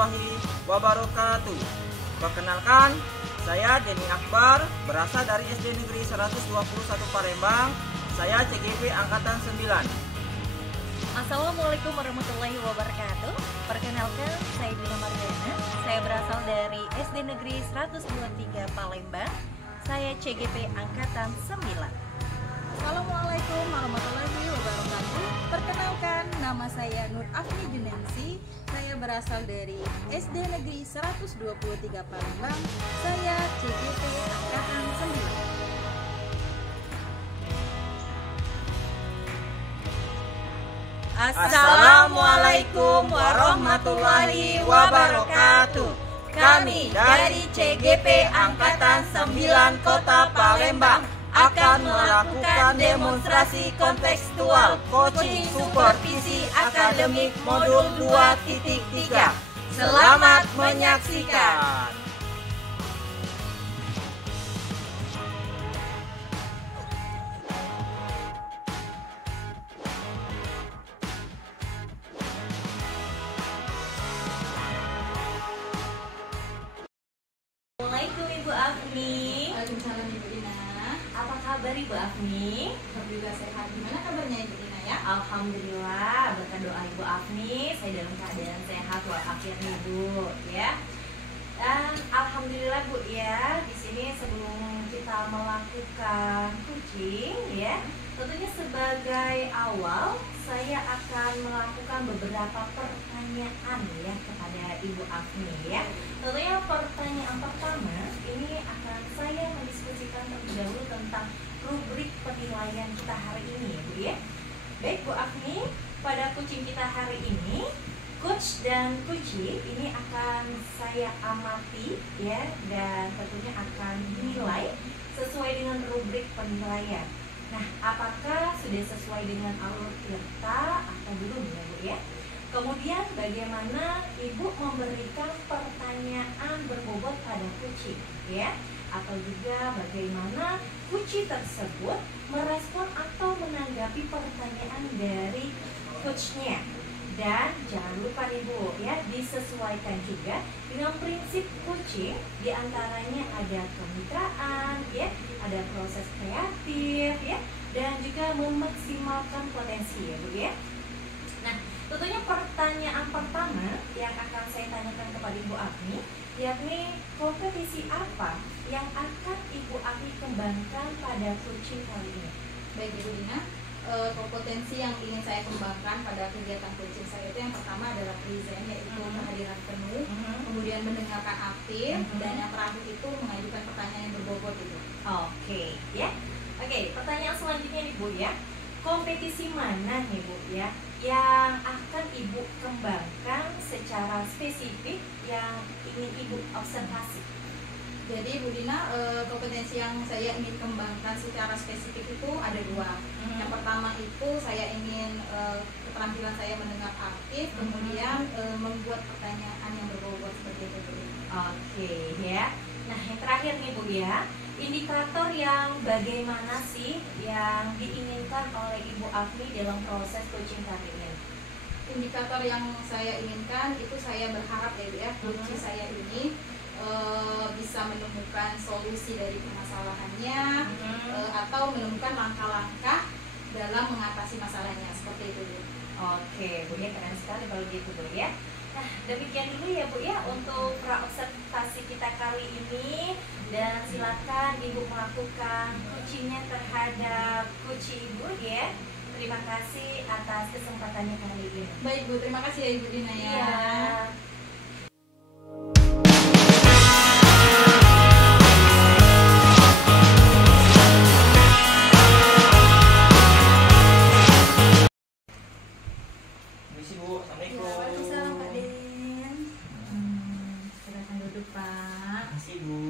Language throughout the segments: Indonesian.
warahmatullahi wabarakatuh. Perkenalkan, saya Denny Akbar, berasal dari SD Negeri 121 Palembang. Saya CGP Angkatan 9. Assalamualaikum warahmatullahi wabarakatuh. Perkenalkan, saya Dina Mariana. Saya berasal dari SD Negeri 123 Palembang. Saya CGP Angkatan 9. Assalamualaikum warahmatullahi wabarakatuh. Perkenalkan, nama saya Nur Afni Junensi. Saya berasal dari SD Negeri 123 Palembang. Saya CGP Angkatan 9. Assalamualaikum warahmatullahi wabarakatuh. Kami dari CGP Angkatan 9 Kota Palembang akan melakukan demonstrasi kontekstual coaching supervisi akademik modul 2.3. Selamat menyaksikan. Assalamualaikum Ibu Afni. Waalaikumsalam Ibu Dina. Apa kabar Ibu Afni? Alhamdulillah sehat. Gimana kabarnya Ibu Dina ya? Alhamdulillah, berkat doa Ibu Afni, saya dalam keadaan sehat walafiat nih Bu, ya. Dan alhamdulillah Bu ya, di sini sebelum kita melakukan coaching ya, tentunya sebagai awal saya akan melakukan beberapa pertanyaan ya kepada Ibu Afni ya. Tentunya pertanyaan pertama ini akan saya mendiskusikan terlebih dahulu tentang rubrik penilaian kita hari ini ya Bu ya. Baik Bu Afni, pada coaching kita hari ini, coach dan coachee ini akan saya amati ya, dan tentunya akan dinilai sesuai dengan rubrik penilaian. Nah, apakah sudah sesuai dengan alur tirta atau belum ya Bu ya? Kemudian bagaimana Ibu memberikan pertanyaan berbobot pada coachee ya? Atau juga bagaimana coachee tersebut merespon atau menanggapi pertanyaan dari coachnya. Dan jangan lupa nih Bu ya, disesuaikan juga dengan prinsip coaching, diantaranya ada kemitraan ya, ada proses kreatif ya, dan juga memaksimalkan potensi ya Bu ya. Nah, tentunya pertanyaan pertama yang akan saya tanyakan kepada Ibu Afni, yakni kompetisi apa yang akan Ibu Afni kembangkan pada coaching kali ini? Baik Ibu Dina, kompetensi yang ingin saya kembangkan pada kegiatan coaching saya itu yang pertama adalah present, yaitu kehadiran penuh, kemudian mendengarkan aktif, dan yang terakhir itu mengajukan pertanyaan yang berbobot itu. Oke, ya. Oke, pertanyaan selanjutnya nih Bu ya. Kompetisi mana nih Bu ya yang akan Ibu kembangkan secara spesifik yang ingin Ibu observasi? Jadi Bu Dina, kompetensi yang saya ingin kembangkan secara spesifik itu ada dua. Yang pertama itu saya ingin keterampilan saya mendengar aktif, kemudian membuat pertanyaan yang berbobot seperti itu Bu. Oke ya. Nah, yang terakhir nih Bu ya, indikator yang bagaimana sih yang diinginkan oleh Ibu Afni dalam proses coaching kali ini? Indikator yang saya inginkan itu saya berharap ya Bu ya, coaching saya ini bisa menemukan solusi dari permasalahannya, atau menemukan langkah-langkah dalam mengatasi masalahnya, seperti itu Bu. Oke Bu ya, keren sekali kalau gitu Bu ya. Nah, demikian dulu ya Bu ya untuk praobservasi kita kali ini, dan silakan Ibu melakukan coachingnya terhadap coachee Ibu ya. Terima kasih atas kesempatannya kali ini. Baik Bu, terima kasih ya Ibu Dina ya. Iya. Permisi Bu, Assalamualaikum. Waalaikumsalam Pak Den. Silakan duduk Pak. Permisi Bu.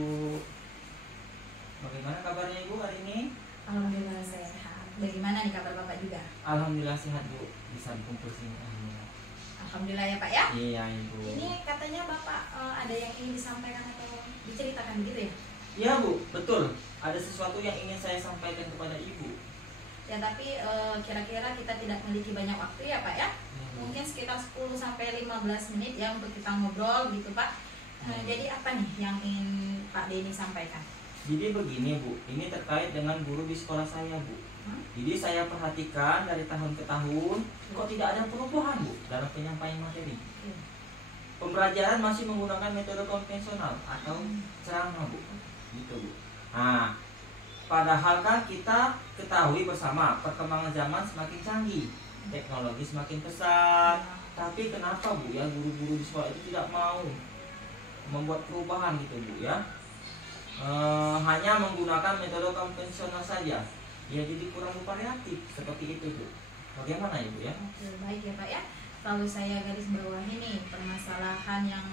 Bagaimana kabarnya Ibu hari ini? Alhamdulillah sehat. Bagaimana nih kabar Bapak juga? Alhamdulillah sehat Bu, bisa berkumpul sini. Alhamdulillah. Alhamdulillah ya Pak ya. Iya Ibu. Ini katanya Bapak ada yang ingin disampaikan atau diceritakan begitu ya? Iya Bu, betul. Ada sesuatu yang ingin saya sampaikan kepada Ibu. ya, tapi kira-kira kita tidak memiliki banyak waktu ya Pak ya. Mungkin sekitar 10 sampai 15 menit ya untuk kita ngobrol gitu Pak. Jadi apa nih yang ingin Pak Denny sampaikan? Jadi begini Bu, ini terkait dengan guru di sekolah saya Bu. Jadi saya perhatikan dari tahun ke tahun kok tidak ada perubahan Bu dalam penyampaian materi. Pembelajaran masih menggunakan metode konvensional atau ceramah Bu, gitu Bu. Nah, padahal kan kita ketahui bersama perkembangan zaman semakin canggih, teknologi semakin pesat. Tapi kenapa Bu ya guru-guru di sekolah itu tidak mau membuat perubahan gitu Bu ya? Hanya menggunakan metode konvensional saja. Ya jadi kurang variatif seperti itu Bu. Bagaimana ya Bu ya? Oke, baik ya Pak ya. Kalau saya garis bawahi nih, permasalahan yang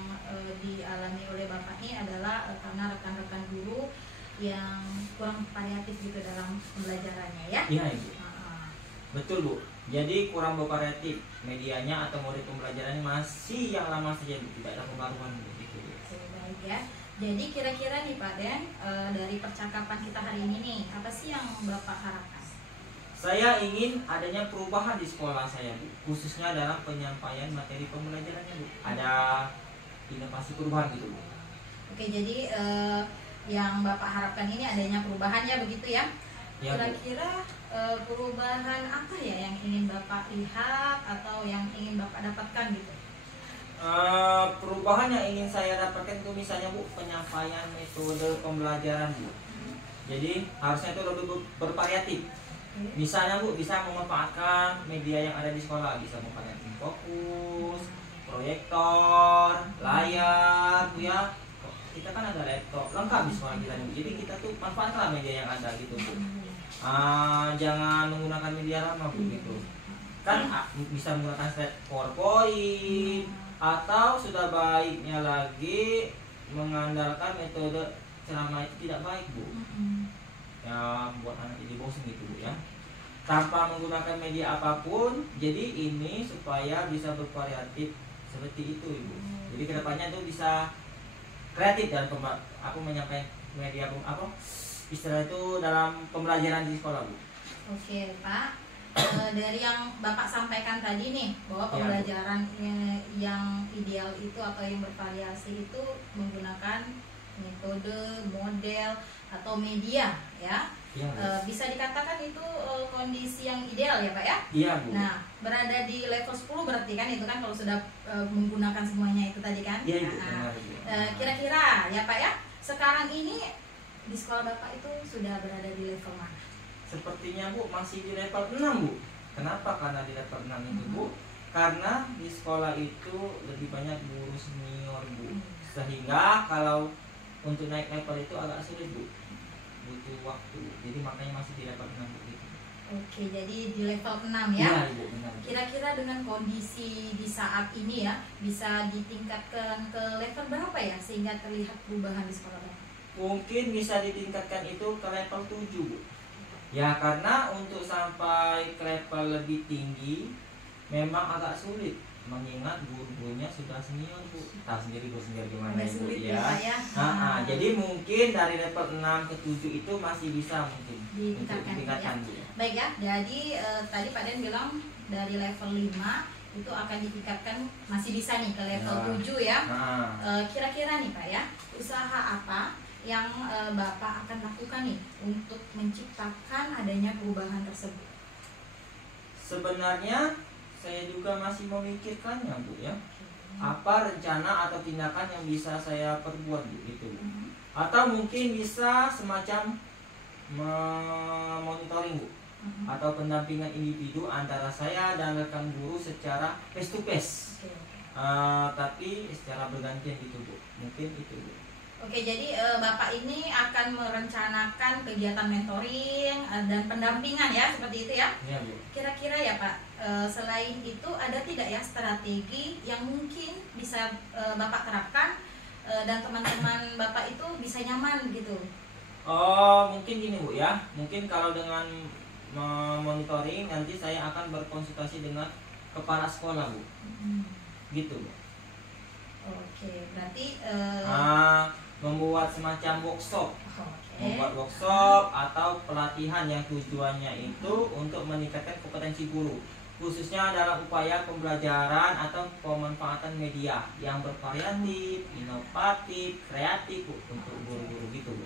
dialami oleh Bapak ini adalah karena rekan-rekan guru yang kurang variatif gitu dalam pembelajarannya ya. Iya Ibu. Betul Bu. Jadi kurang bervariatif medianya atau mode pembelajarannya masih yang lama saja Bu, tidak ada pembaruan begitu. Oke, baik ya. Jadi kira-kira nih Pak Den, dari percakapan kita hari ini nih, apa sih yang Bapak harapkan? Saya ingin adanya perubahan di sekolah saya Bu, khususnya dalam penyampaian materi pembelajarannya Bu. Ada inovasi perubahan gitu Bu. Oke, jadi yang Bapak harapkan ini adanya perubahan ya begitu ya? Ya, Bu. Kira-kira perubahan apa ya yang ingin Bapak lihat atau yang ingin Bapak dapatkan gitu? Perubahan yang ingin saya dapatkan itu misalnya Bu, penyampaian metode pembelajaran Bu. Jadi harusnya itu lebih bervariatif. Misalnya Bu, bisa memanfaatkan media yang ada di sekolah, bisa memanfaatkan fokus, proyektor, layar Bu ya. Kita kan ada laptop lengkap di sekolah kita Bu. Jadi kita tuh manfaatkan media yang ada gitu Bu. Jangan menggunakan media lama Bu gitu. Kan bisa menggunakan slide PowerPoint atau sudah baiknya lagi mengandalkan metode ceramah itu tidak baik Bu. Ya buat anak jadi bosan gitu Bu ya. Tanpa menggunakan media apapun, jadi ini supaya bisa bervariatif seperti itu Ibu. Jadi kedepannya tuh bisa kreatif dan aku menyampaikan media apa istilah itu dalam pembelajaran di sekolah Bu. Oke Pak. Dari yang Bapak sampaikan tadi nih bahwa Ya, pembelajaran yang ideal itu atau yang bervariasi itu menggunakan metode, model atau media ya. Ya, Bu. Bisa dikatakan itu kondisi yang ideal ya Pak ya. Iya Bu. Nah, berada di level 10 berarti kan itu kan kalau sudah menggunakan semuanya itu tadi kan. Iya Ibu. Nah, Benar, Bu. kira-kira ya Pak ya, sekarang ini di sekolah Bapak itu sudah berada di level mana? Sepertinya Bu masih di level 6 Bu. Kenapa? Karena di level 6 itu Bu, karena di sekolah itu lebih banyak guru senior Bu. Sehingga kalau untuk naik level itu agak sulit Bu, butuh waktu. Jadi makanya masih di level 6 Bu gitu. Oke, jadi di level 6 ya. Iya Ibu, benar. Kira-kira dengan kondisi di saat ini ya, bisa ditingkatkan ke level berapa ya sehingga terlihat perubahan di sekolah Bapak? Mungkin bisa ditingkatkan itu ke level 7 Bu. Ya karena untuk sampai ke level lebih tinggi memang agak sulit, mengingat guru-gurunya sudah senior Bu. Tahu sendiri Bu sendiri gimana Agak Ibu sulit ya. Pak ya. Jadi mungkin dari level 6 ke 7 itu masih bisa mungkin untuk Ditingkatkan, ditingkatkan Bu. Baik ya, jadi tadi Pak Den bilang dari level 5 itu akan ditingkatkan masih bisa nih ke level 7 ya. Kira-kira nih Pak ya, usaha apa yang Bapak akan lakukan nih untuk menciptakan adanya perubahan tersebut? Sebenarnya saya juga masih memikirkannya Bu ya. Apa rencana atau tindakan yang bisa saya perbuat Bu gitu Bu. Atau mungkin bisa semacam monitoring Bu, atau pendampingan individu antara saya dan rekan guru secara face to face. Tapi secara bergantian gitu Bu. Mungkin itu Bu. Oke, jadi Bapak ini akan merencanakan kegiatan mentoring dan pendampingan ya, seperti itu ya? Iya Bu. Kira-kira ya Pak, selain itu ada tidak ya strategi yang mungkin bisa Bapak terapkan dan teman-teman Bapak itu bisa nyaman gitu? Oh, mungkin gini Bu ya. Mungkin kalau dengan monitoring nanti saya akan berkonsultasi dengan kepala sekolah Bu. Gitu Bu. Oke, berarti membuat semacam workshop, oke. membuat workshop atau pelatihan yang tujuannya itu untuk meningkatkan kompetensi guru, khususnya dalam upaya pembelajaran atau pemanfaatan media yang bervariatif, inovatif, kreatif Bu, untuk guru-guru gitu Bu.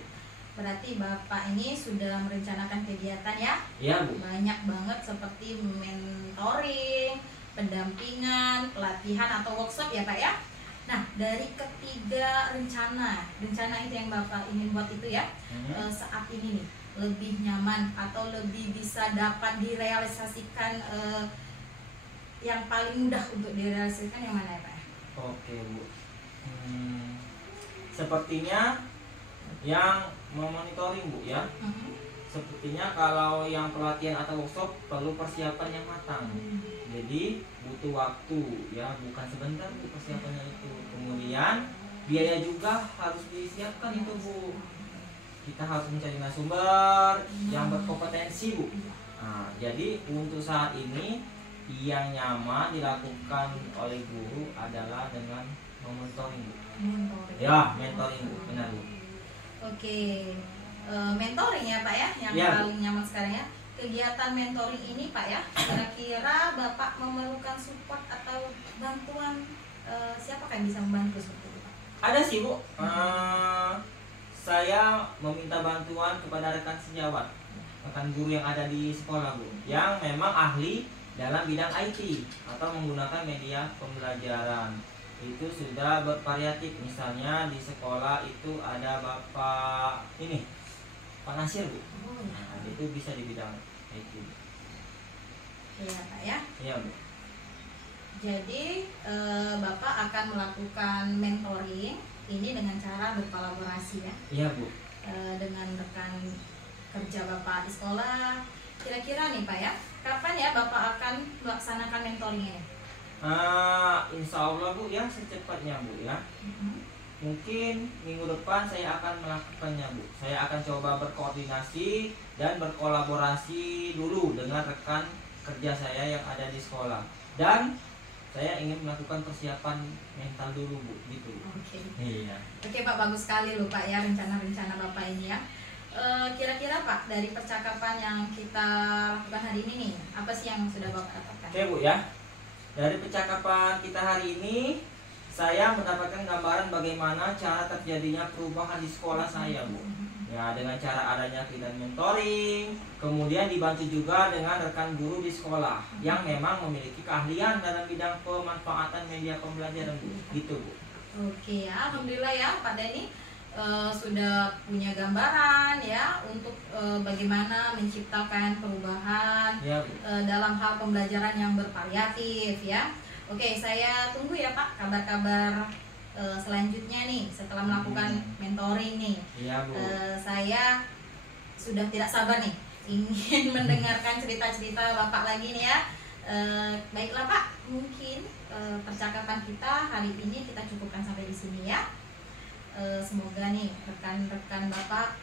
Berarti Bapak ini sudah merencanakan kegiatan ya? Iya Bu. Banyak banget seperti mentoring, pendampingan, pelatihan atau workshop ya Pak ya? Nah, dari ketiga rencana itu yang Bapak ingin buat itu ya, saat ini nih lebih nyaman atau lebih bisa dapat direalisasikan, yang paling mudah untuk direalisasikan yang mana ya Pak? Oke Bu. Sepertinya yang memonitoring Bu ya. Sepertinya kalau yang pelatihan atau workshop perlu persiapan yang matang. Jadi butuh waktu ya, bukan sebentar Bu persiapannya itu. Kemudian biaya juga harus disiapkan itu Bu. Kita harus mencari narasumber yang berkompetensi Bu. Nah, jadi untuk saat ini yang nyaman dilakukan oleh guru adalah dengan memonitoring Bu. Ya, mentoring Bu, benar Bu. Oke, mentoring ya Pak ya, yang Ya, paling nyaman sekarang ya. Kegiatan mentoring ini Pak ya, kira-kira Bapak memerlukan support atau bantuan, siapakah yang bisa membantu seperti itu Pak? Ada sih Bu. Saya meminta bantuan kepada rekan sejawat, rekan guru yang ada di sekolah Bu, yang memang ahli dalam bidang IT atau menggunakan media pembelajaran. Itu sudah bervariatif. Misalnya di sekolah itu ada Bapak ini, Pak Nasir Bu. Nah, itu bisa di bidang IT. Iya Pak ya. Iya Bu. Jadi Bapak akan melakukan mentoring ini dengan cara berkolaborasi ya, Iya Bu. dengan rekan kerja Bapak di sekolah. Kira-kira nih Pak ya, kapan ya Bapak akan melaksanakan mentoring ini? Insya Allah Bu ya, secepatnya Bu ya. Mungkin minggu depan saya akan melakukannya Bu. Saya akan coba berkoordinasi dan berkolaborasi dulu dengan rekan kerja saya yang ada di sekolah. Dan saya ingin melakukan persiapan mental dulu Bu, gitu. Oke. Iya. Oke Pak, bagus sekali loh Pak ya rencana-rencana Bapak ini ya. Kira-kira Pak, dari percakapan yang kita lakukan hari ini nih, apa sih yang sudah Bapak dapatkan? Oke Bu ya. Dari percakapan kita hari ini, saya mendapatkan gambaran bagaimana cara terjadinya perubahan di sekolah saya Bu. Ya, dengan cara adanya kegiatan mentoring, kemudian dibantu juga dengan rekan guru di sekolah yang memang memiliki keahlian dalam bidang pemanfaatan media pembelajaran Bu. Gitu Bu. Oke ya, alhamdulillah ya Pak Denny sudah punya gambaran ya untuk bagaimana menciptakan perubahan Ya Bu. dalam hal pembelajaran yang bervariatif ya. Oke, saya tunggu ya Pak kabar-kabar selanjutnya nih setelah melakukan mentoring nih. Iya Bu. Saya sudah tidak sabar nih ingin mendengarkan cerita-cerita Bapak lagi nih ya. Baiklah Pak, mungkin percakapan kita hari ini kita cukupkan sampai di sini ya. Semoga nih rekan-rekan Bapak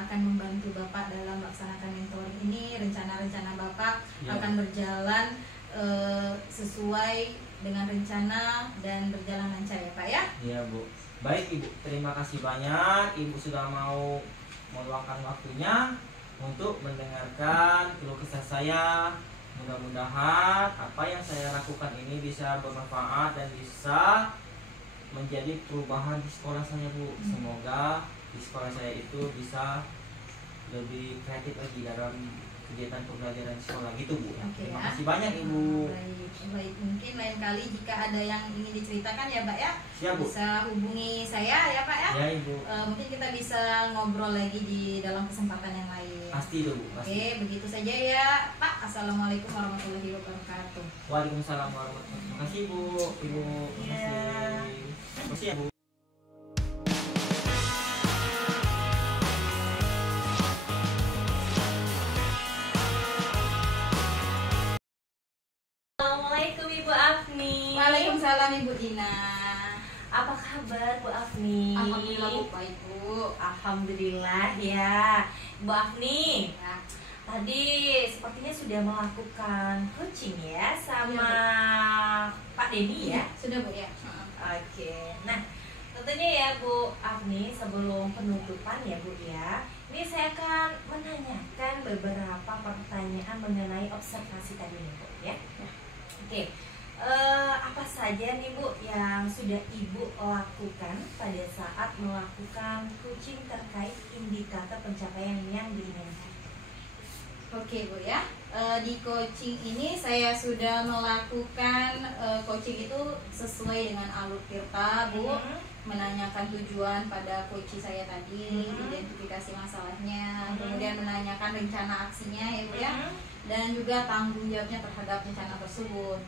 akan membantu Bapak dalam melaksanakan mentoring ini. Rencana-rencana Bapak akan berjalan sesuai dengan rencana dan berjalan lancar ya Pak ya. Iya Bu. Baik Ibu, terima kasih banyak Ibu sudah mau meluangkan waktunya untuk mendengarkan keluh kesah saya. Mudah-mudahan apa yang saya lakukan ini bisa bermanfaat dan bisa menjadi perubahan di sekolah saya Bu. Semoga di sekolah saya itu bisa lebih kreatif lagi dalam kegiatan pembelajaran sekolah gitu Bu. Oke, Terima ya. kasih banyak Ibu. Baik, mungkin lain kali jika ada yang ingin diceritakan ya Pak ya, Siap Bu. bisa hubungi saya ya Pak ya. Ya Ibu. Mungkin kita bisa ngobrol lagi di dalam kesempatan yang lain. Pasti Bu. Pasti. Oke, begitu saja ya Pak. Assalamualaikum warahmatullahi wabarakatuh. Waalaikumsalam warahmatullahi wabarakatuh. Terima kasih Bu. Ibu. Terima kasih. Terima kasih ya Bu. Assalamualaikum Ibu Afni. Waalaikumsalam Ibu Dina. Apa kabar Bu Afni? Alhamdulillah Bu, baik Bu. Alhamdulillah ya. Bu Afni, Ya. tadi sepertinya sudah melakukan coaching ya sama Pak Denny ya. Sudah Bu ya. Oke, nah tentunya ya Bu Afni, sebelum penutupan ya Bu ya, ini saya akan menanyakan beberapa pertanyaan mengenai observasi tadi nih Bu ya. Oke, apa saja nih Bu yang sudah Ibu lakukan pada saat melakukan coaching terkait indikator pencapaian yang diinginkan? Oke Bu ya, di coaching ini saya sudah melakukan coaching itu sesuai dengan alur tirta Bu. Menanyakan tujuan pada coach saya tadi, identifikasi masalahnya, kemudian menanyakan rencana aksinya ya Bu ya, dan juga tanggung jawabnya terhadap rencana tersebut,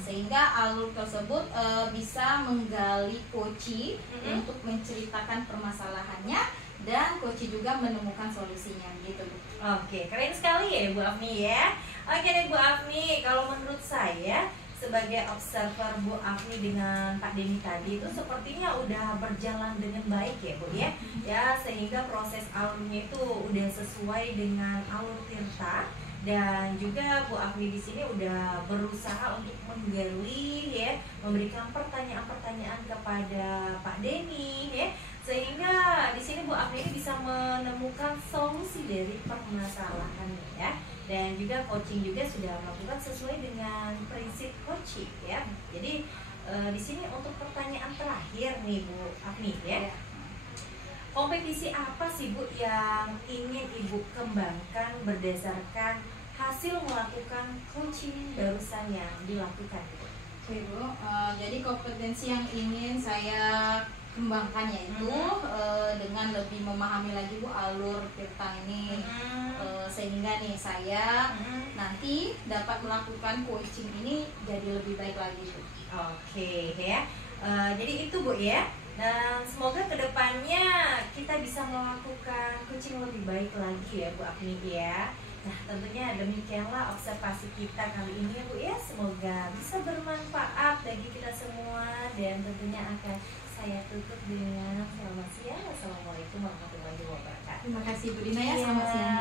sehingga alur tersebut bisa menggali coach untuk menceritakan permasalahannya, dan coach juga menemukan solusinya gitu Bu. Oke, keren sekali ya Bu Afni ya. Oke deh Bu Afni, kalau menurut saya sebagai observer Bu Afni dengan Pak Denny tadi itu sepertinya udah berjalan dengan baik ya Bu ya. Ya, sehingga proses alurnya itu udah sesuai dengan alur tirta, dan juga Bu Afni di sini udah berusaha untuk menggali ya, memberikan pertanyaan-pertanyaan kepada Pak Denny ya, sehingga di sini Bu Afni ini bisa menemukan solusi dari permasalahannya ya. Dan juga coaching juga sudah melakukan sesuai dengan prinsip coaching ya. Jadi di sini untuk pertanyaan terakhir nih Bu Afni ya. Kompetisi apa sih Bu yang ingin Ibu kembangkan berdasarkan hasil melakukan coaching barusan yang dilakukan Bu? Oke Bu, jadi kompetensi yang ingin saya kembangkan yaitu dengan lebih memahami lagi Bu alur tirta ini, sehingga nih saya nanti dapat melakukan coaching ini jadi lebih baik lagi Bu. Oke ya, jadi itu Bu ya. Dan semoga kedepannya kita bisa melakukan coaching lebih baik lagi ya Bu Afni ya. Nah tentunya demikianlah observasi kita kali ini ya Bu ya. Semoga bisa bermanfaat bagi kita semua, dan tentunya akan saya tutup dengan selamat siang. Assalamualaikum warahmatullahi wabarakatuh. Terima kasih Bu Dina ya, selamat siang.